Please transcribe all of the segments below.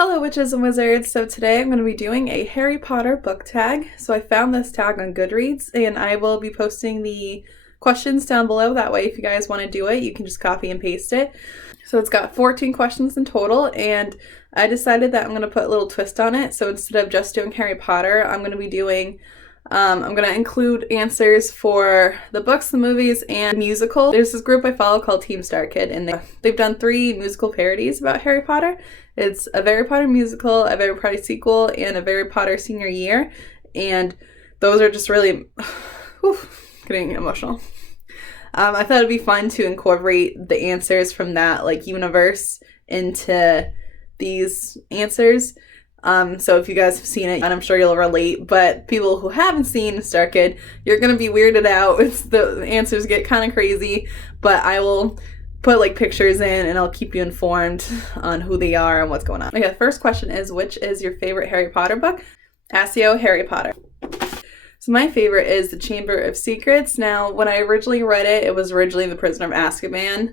Hello witches and wizards, so today I'm going to be doing a Harry Potter book tag. So I found this tag on Goodreads and I will be posting the questions down below. That way if you guys want to do it, you can just copy and paste it. So it's got 14 questions in total and I decided that I'm going to put a little twist on it. So instead of just doing Harry Potter, I'm going to be doing I'm going to include answers for the books, the movies, and musical. There's this group I follow called Team Starkid, and they've done 3 musical parodies about Harry Potter. It's a Harry Potter musical, a Harry Potter sequel, and a Harry Potter senior year. And those are just really getting emotional. I thought it'd be fun to incorporate the answers from that universe into these answers. So if you guys have seen it, and I'm sure you'll relate, but people who haven't seen Starkid, you're gonna be weirded out. The answers get kind of crazy, but I will put pictures in and I'll keep you informed on who they are and what's going on. Okay, the first question is, which is your favorite Harry Potter book? Asio, Harry Potter. So my favorite is The Chamber of Secrets. Now, when I originally read it, it was originally The Prisoner of Azkaban.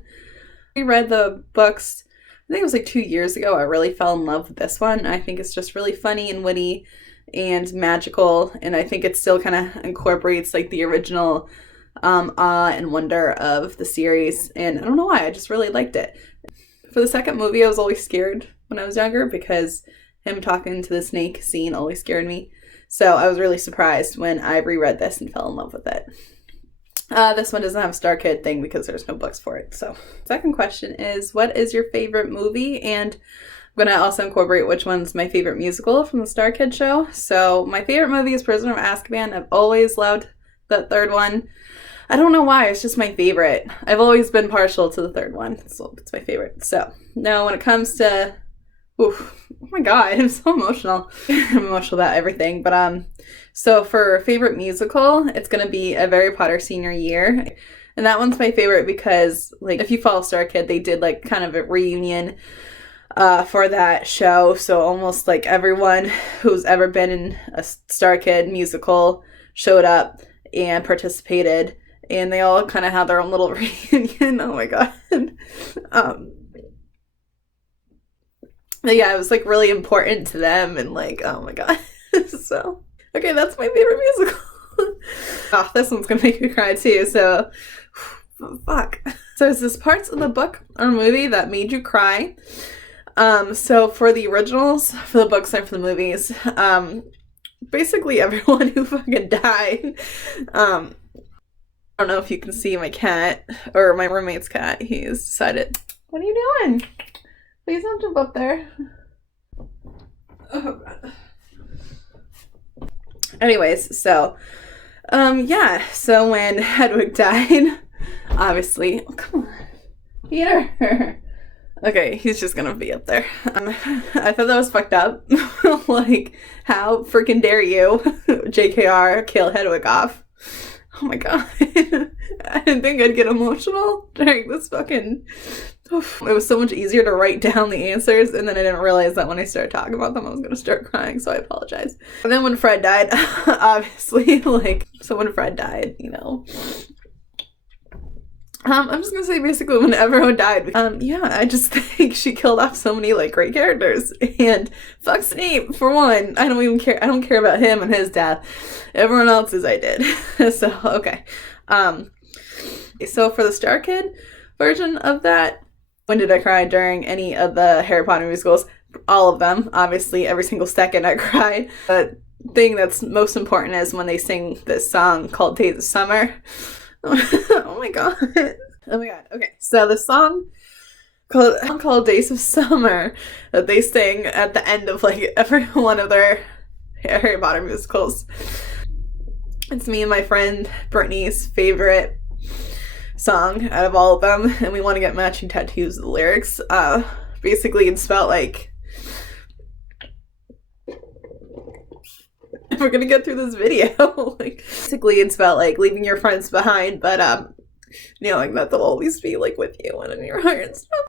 I read the books, I think it was 2 years ago. I really fell in love with this one. I think it's just really funny and witty and magical, and I think it still kind of incorporates the original awe and wonder of the series, and I don't know why, I just really liked it. For the second movie, I was always scared when I was younger because him talking to the snake scene always scared me. So I was really surprised when I reread this and fell in love with it. This one doesn't have a Starkid thing because there's no books for it. So, second question is, what is your favorite movie? And I'm going to also incorporate which one's my favorite musical from the Starkid show. So, my favorite movie is Prisoner of Azkaban. I've always loved the third one. I don't know why, it's just my favorite. I've always been partial to the third one, so it's my favorite. So, now when it comes to, oh my god, I'm so emotional. I'm emotional about everything, but so for favorite musical, it's gonna be a Harry Potter senior year, and that one's my favorite because if you follow Starkid, they did kind of a reunion for that show. So almost everyone who's ever been in a Starkid musical showed up and participated, and they all kind of had their own little reunion. Oh my god. Yeah, it was really important to them, and oh my god. So okay, that's my favorite musical. Oh, this one's gonna make me cry too, so fuck. So is this parts of the book or movie that made you cry? So for the originals, for the books and for the movies, basically everyone who fucking died. I don't know if you can see my cat, or my roommate's cat. He's decided, what are you doing? Please don't jump up there. Oh god. Anyways, so, yeah, so when Hedwig died, obviously, oh, come on, Peter. Okay, he's just gonna be up there. I thought that was fucked up. How freaking dare you, JKR, kill Hedwig off? Oh my god. I didn't think I'd get emotional during this fucking... It was so much easier to write down the answers, and then I didn't realize that when I started talking about them I was going to start crying, so I apologize. And then when Fred died, obviously, so when Fred died, I'm just gonna say basically when everyone died, yeah, I just think she killed off so many great characters, and fuck Snape for one. I don't even care. I don't care about him and his death. Everyone else's I did. So okay. So for the Starkid version of that, when did I cry during any of the Harry Potter musicals? All of them, obviously. Every single second I cried. The thing that's most important is when they sing this song called Days of Summer. Oh my god. Oh my god. Okay, so the song called Days of Summer that they sing at the end of every one of their Harry Potter musicals. It's me and my friend Brittany's favorite song out of all of them, and we want to get matching tattoos of the lyrics. Basically it's about we're gonna get through this video. Basically it's about leaving your friends behind, but knowing that they'll always be with you and in your heart and stuff.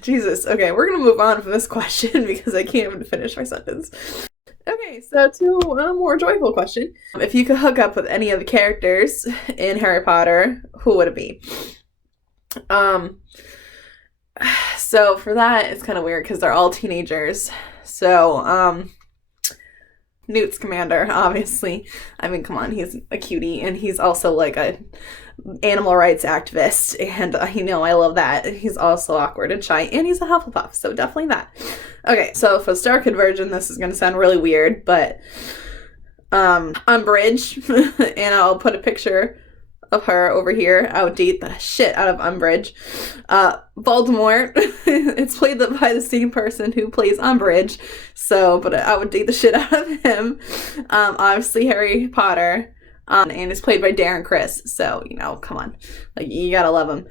Jesus. Okay, we're gonna move on from this question because I can't even finish my sentence. Okay, so to a more joyful question. If you could hook up with any of the characters in Harry Potter, who would it be? Um, so for that, it's kind of weird because they're all teenagers. So, Newt Scamander, obviously. I mean, come on, he's a cutie, and he's also like a animal rights activist, and I love that. He's also awkward and shy, and he's a Hufflepuff, so definitely that. Okay, so for the Starkid version, this is gonna sound really weird, but Umbridge, and I'll put a picture of her over here. I would date the shit out of Umbridge. Voldemort, it's played by the same person who plays Umbridge, so, but I would date the shit out of him. Obviously Harry Potter, and it's played by Darren Criss, so, come on. Like, you gotta love him.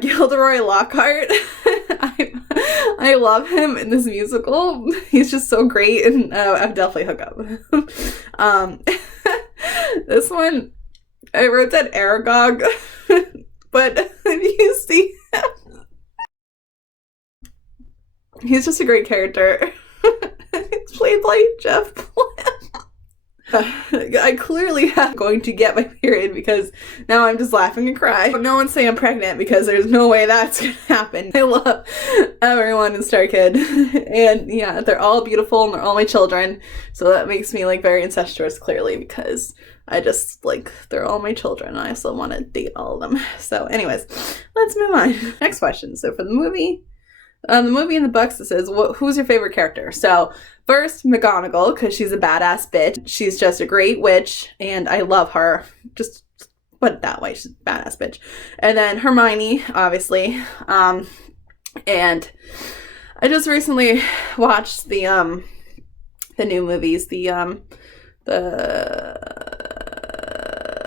Gilderoy Lockhart, I love him in this musical. He's just so great, and I would definitely hook up. This one, I wrote that Aragog, but if you see him, he's just a great character. It's played by Jeff Bland. I clearly am going to get my period because now I'm just laughing and crying. No one say I'm pregnant because there's no way that's gonna happen. I love everyone in Starkid. And yeah, they're all beautiful and they're all my children. So that makes me like very incestuous clearly because I just like, they're all my children. I also want to date all of them. So anyways, let's move on. Next question. So for the movie and the books, it says, who's your favorite character? So first, McGonagall, because she's a badass bitch. She's just a great witch, and I love her. Just put it that way. She's a badass bitch. And then Hermione, obviously. And I just recently watched the new movies. It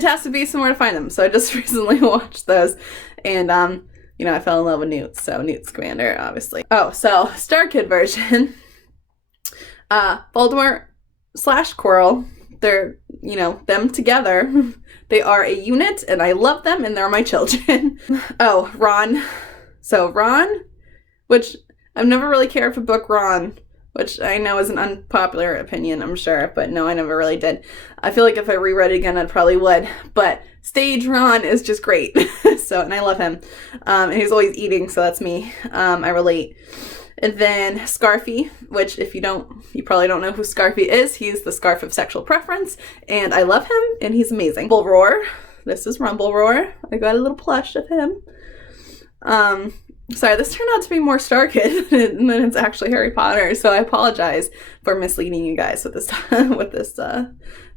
has to be somewhere to find them. So I just recently watched those, and I fell in love with Newt. So Newt Scamander, obviously. Oh, so Starkid version. Voldemort / Quirrell. They're, them together. They are a unit, and I love them, and they're my children. Oh, Ron. So Ron, which I've never really cared for book Ron, which I know is an unpopular opinion, I'm sure, but no, I never really did. I feel like if I reread it again, I probably would. But stage Ron is just great. So, and I love him. And he's always eating, so that's me. I relate. And then Scarfy, which if you probably don't know who Scarfy is. He's the scarf of sexual preference, and I love him, and he's amazing. Rumbleroar. This is Rumbleroar. I got a little plush of him. Sorry, this turned out to be more Starkid than it's actually Harry Potter, so I apologize for misleading you guys with this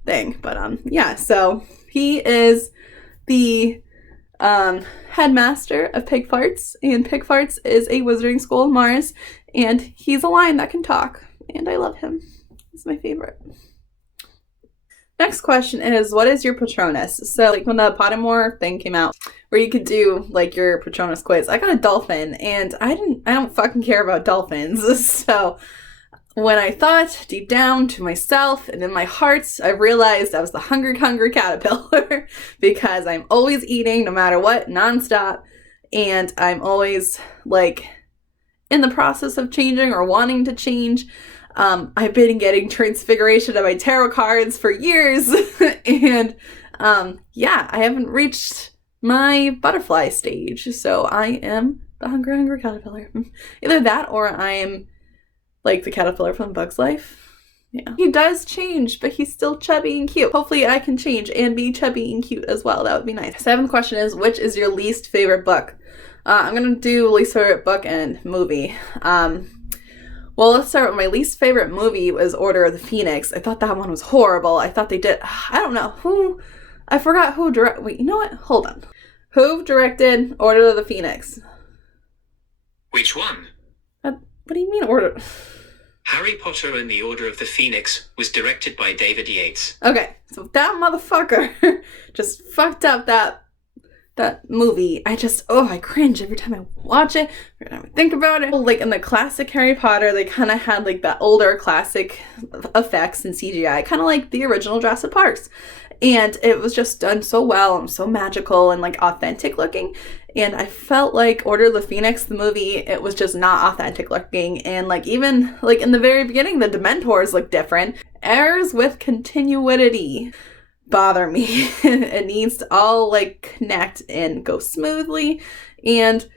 thing. But yeah, so he is the headmaster of Pigfarts, and Pigfarts is a wizarding school in Mars, and he's a lion that can talk, and I love him. He's my favorite. Next question is, what is your Patronus? So like when the Pottermore thing came out, where you could do like your Patronus quiz, I got a dolphin, and I don't fucking care about dolphins. So when I thought deep down to myself and in my heart, I realized I was the hungry caterpillar because I'm always eating no matter what, nonstop, and I'm always like in the process of changing or wanting to change. I've been getting transfiguration of my tarot cards for years, and yeah, I haven't reached my butterfly stage, so I am the hungry caterpillar. Either that or I'm like the caterpillar from Bug's Life. Yeah. He does change, but he's still chubby and cute. Hopefully I can change and be chubby and cute as well. That would be nice. 7th question is, which is your least favorite book? I'm gonna do least favorite book and movie. Well, let's start with my least favorite movie was Order of the Phoenix. I thought that one was horrible. I thought they did, I don't know who, I forgot who directed, wait, you know what? Hold on. Who directed Order of the Phoenix? Which one? What do you mean Order? Harry Potter and the Order of the Phoenix was directed by David Yates. Okay, so that motherfucker just fucked up that movie. I cringe every time I watch it, every time I think about it. Like in the classic Harry Potter, they kind of had like that older classic effects and CGI, kind of like the original Jurassic Parks. And it was just done so well and so magical and like authentic looking. And I felt like Order of the Phoenix, the movie, it was just not authentic looking. And like even like in the very beginning, the Dementors look different. Errors with continuity. bother me. It needs to all like connect and go smoothly. And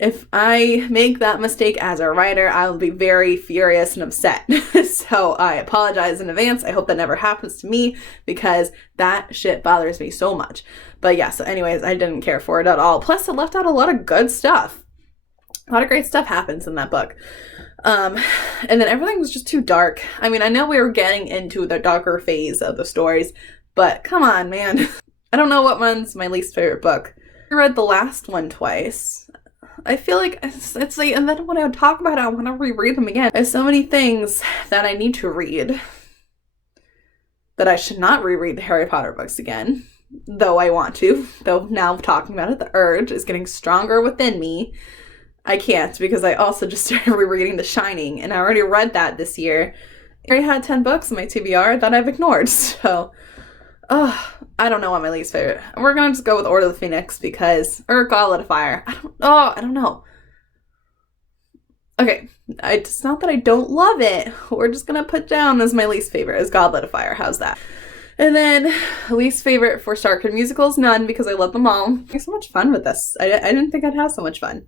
if I make that mistake as a writer, I will be very furious and upset. So I apologize in advance. I hope that never happens to me because that shit bothers me so much. But yeah, so anyways, I didn't care for it at all. Plus, it left out a lot of good stuff. A lot of great stuff happens in that book. And then everything was just too dark. I mean, I know we were getting into the darker phase of the stories, but come on, man. I don't know what one's my least favorite book. I read the last one twice. I feel like it's like, and then when I talk about it, I want to reread them again. There's so many things that I need to read that I should not reread the Harry Potter books again, though I want to. Though now talking about it, the urge is getting stronger within me. I can't because I also just started rereading The Shining, and I already read that this year. I already had 10 books in my TBR that I've ignored, so I don't know what my least favorite. We're gonna just go with Order of the Phoenix because, or Goblet of Fire. I don't know. Okay, it's not that I don't love it. We're just gonna put down as my least favorite as Goblet of Fire. How's that? And then least favorite for Starkid musicals, none, because I love them all. I had so much fun with this. I didn't think I'd have so much fun.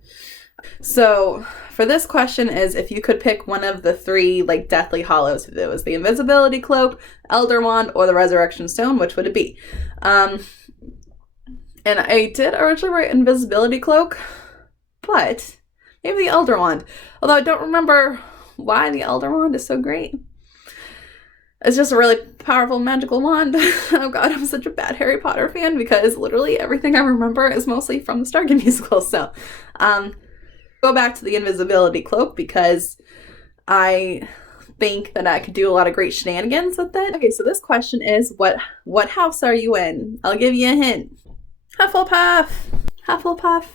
So for this question is if you could pick one of the 3 like Deathly Hallows, if it was the Invisibility Cloak, Elder Wand, or the Resurrection Stone, which would it be? And I did originally write Invisibility Cloak, but maybe the Elder Wand. Although I don't remember why the Elder Wand is so great. It's just a really powerful magical wand. Oh god, I'm such a bad Harry Potter fan because literally everything I remember is mostly from the Starkid musical. So, go back to the Invisibility Cloak because I think that I could do a lot of great shenanigans with it. Okay, so this question is, what house are you in? I'll give you a hint. Hufflepuff. Hufflepuff.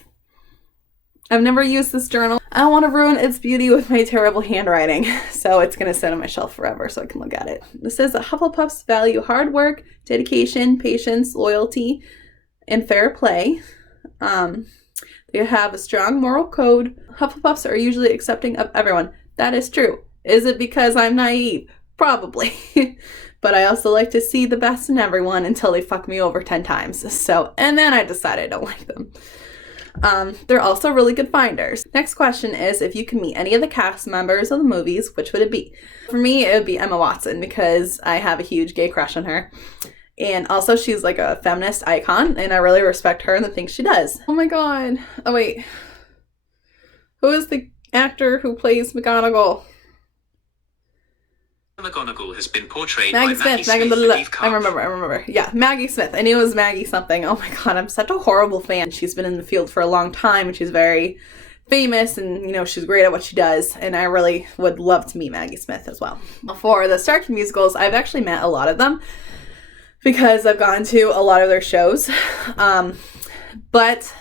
I've never used this journal. I don't want to ruin its beauty with my terrible handwriting, so it's going to sit on my shelf forever so I can look at it. This says that Hufflepuffs value hard work, dedication, patience, loyalty, and fair play. They have a strong moral code. Hufflepuffs are usually accepting of everyone. That is true. Is it because I'm naive? Probably. But I also like to see the best in everyone until they fuck me over 10 times. So, and then I decide I don't like them. They're also really good finders. Next question is, if you could meet any of the cast members of the movies, which would it be? For me, it would be Emma Watson because I have a huge gay crush on her. And also she's like a feminist icon and I really respect her and the things she does. Oh my god. Oh wait. Who is the actor who plays McGonagall? McGonagall has been portrayed Maggie by Smith. Maggie Smith. I remember. Yeah, Maggie Smith. I knew it was Maggie something. Oh my god, I'm such a horrible fan. She's been in the field for a long time and she's very famous and, you know, she's great at what she does. And I really would love to meet Maggie Smith as well. For the Starkid musicals, I've actually met a lot of them because I've gone to a lot of their shows. But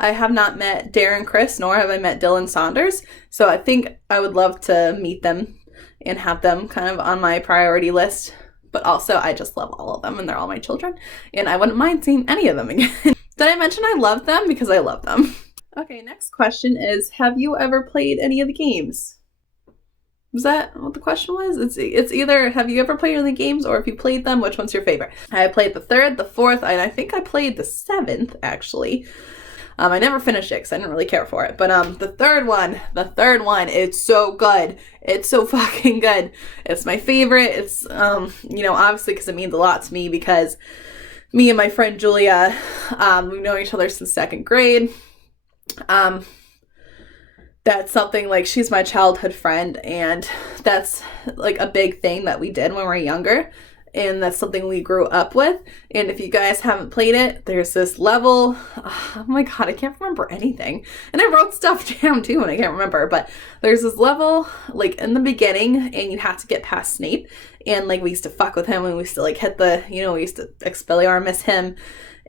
I have not met Darren Criss, nor have I met Dylan Saunders. So I think I would love to meet them and have them kind of on my priority list. But also, I just love all of them, and they're all my children. And I wouldn't mind seeing any of them again. Did I mention I love them? Because I love them. Okay, next question is, have you ever played any of the games? Was that what the question was? It's either have you ever played any of the games, or if you played them, which one's your favorite? I played the 3rd, the 4th, and I think I played the 7th, actually. I never finished it because I didn't really care for it. But the third one, it's so good. It's so fucking good. It's my favorite. It's, you know, obviously because it means a lot to me because me and my friend Julia, we've known each other since 2nd grade. That's something like she's my childhood friend and that's like a big thing that we did when we were younger. And that's something we grew up with. And if you guys haven't played it, there's this level. Oh my god, I can't remember anything. And I wrote stuff down too and I can't remember. But there's this level like in the beginning and you have to get past Snape. And like we used to fuck with him and we used to like hit the, you know, we used to Expelliarmus him.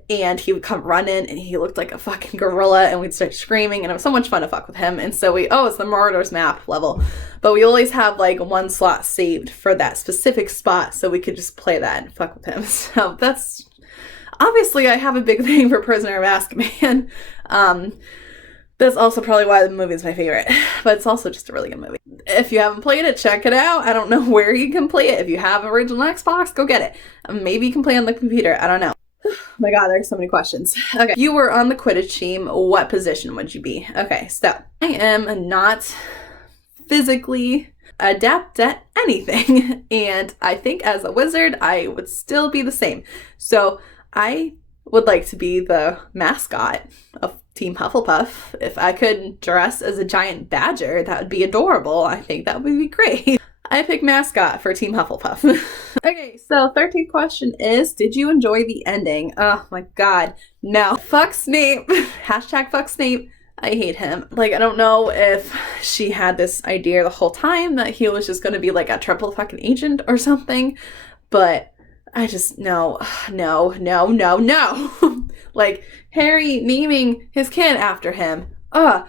And he would come running and he looked like a fucking gorilla and we'd start screaming and it was so much fun to fuck with him. And so it's the Marauders map level. But we always have like one slot saved for that specific spot so we could just play that and fuck with him. So that's, obviously I have a big thing for Prisoner of Azkaban. That's also probably why the movie is my favorite, but it's also just a really good movie. If you haven't played it, check it out. I don't know where you can play it. If you have original Xbox, go get it. Maybe you can play on the computer. I don't know. Oh my god, there's so many questions. Okay, if you were on the Quidditch team, what position would you be? Okay, so I am not physically adept at anything, and I think as a wizard, I would still be the same. So I would like to be the mascot of Team Hufflepuff. If I could dress as a giant badger, that would be adorable. I think that would be great. I pick mascot for Team Hufflepuff. Okay, so 13th question is, did you enjoy the ending? Oh my god, no. Fuck Snape. Hashtag fuck Snape. I hate him. Like, I don't know if she had this idea the whole time that he was just gonna be like a triple fucking agent or something, but I just, no. Like, Harry naming his kid after him.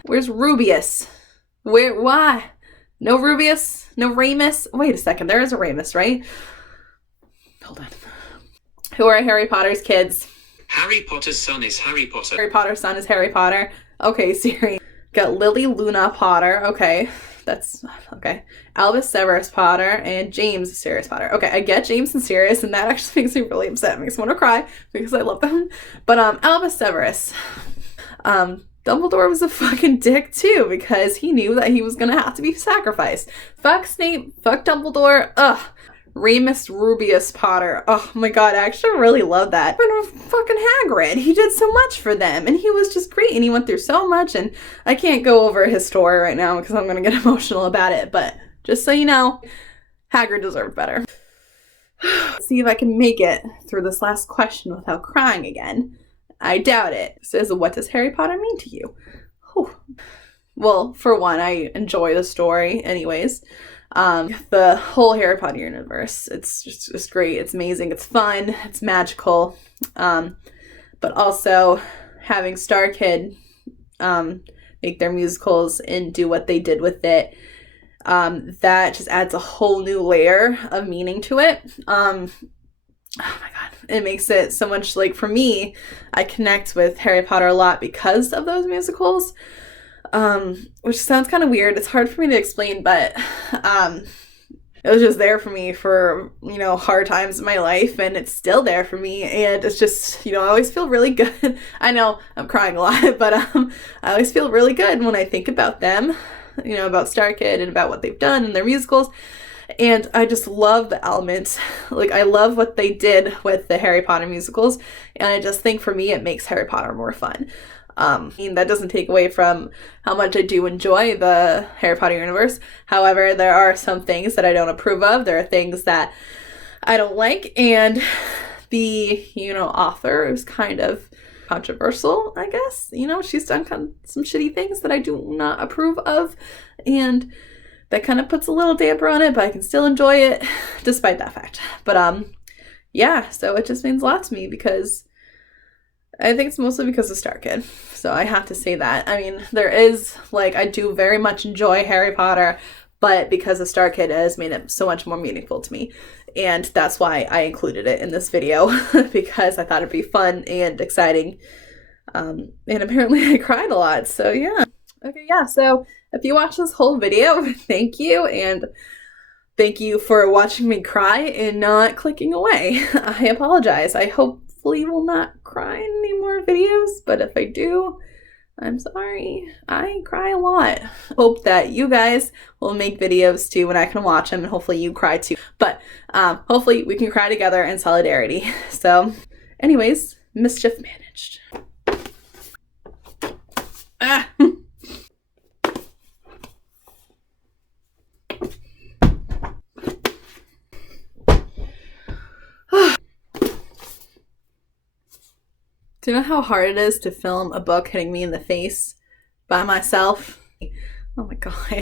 Where's Rubius? Why? No Rubius? No Ramus? Wait a second, there is a Ramus, right? Hold on. Who are Harry Potter's kids? Harry Potter's son is Harry Potter. Harry Potter's son is Harry Potter. Okay, Siri. Got Lily Luna Potter. Okay, that's okay. Albus Severus Potter and James Sirius Potter. Okay, I get James and Sirius, and that actually makes me really upset. It makes me want to cry because I love them. But Albus Severus. Dumbledore was a fucking dick too because he knew that he was gonna have to be sacrificed. Fuck Snape. Fuck Dumbledore. Ugh. Remus Rubius Potter. Oh my god, I actually really love that. But fucking Hagrid, he did so much for them, and he was just great, and he went through so much, and I can't go over his story right now because I'm gonna get emotional about it, but just so you know, Hagrid deserved better. Let's see if I can make it through this last question without crying again. I doubt it. It says, what does Harry Potter mean to you? Whew. Well, for one, I enjoy the story anyways. The whole Harry Potter universe, it's just great. It's amazing. It's fun. It's magical. But also having Starkid make their musicals and do what they did with it, that just adds a whole new layer of meaning to it. Oh my god, it makes it so much, like, for me, I connect with Harry Potter a lot because of those musicals. Which sounds kind of weird. It's hard for me to explain, but it was just there for me for, you know, hard times in my life, and it's still there for me, and it's just, you know, I always feel really good. I know I'm crying a lot, but I always feel really good when I think about them, you know, about Starkid and about what they've done in their musicals, and I just love the elements. Like, I love what they did with the Harry Potter musicals, and I just think for me it makes Harry Potter more fun. I mean, that doesn't take away from how much I do enjoy the Harry Potter universe. However, there are some things that I don't approve of. There are things that I don't like, and the, you know, author is kind of controversial, I guess. You know, she's done some shitty things that I do not approve of, and that kind of puts a little damper on it, but I can still enjoy it despite that fact. But yeah, so it just means a lot to me because I think it's mostly because of Starkid. So I have to say that. I mean, there is, like, I do very much enjoy Harry Potter, but because of Starkid, it has made it so much more meaningful to me. And that's why I included it in this video, because I thought it'd be fun and exciting. And apparently I cried a lot, so yeah. Okay, yeah, so if you watched this whole video, thank you, and thank you for watching me cry and not clicking away. I apologize. I hopefully will not cry in any more videos, but if I do, I'm sorry. I cry a lot. Hope that you guys will make videos too when I can watch them, and hopefully you cry too. But hopefully we can cry together in solidarity. So anyways, mischief managed. Ah! Do you know how hard it is to film a book hitting me in the face by myself? Oh my god.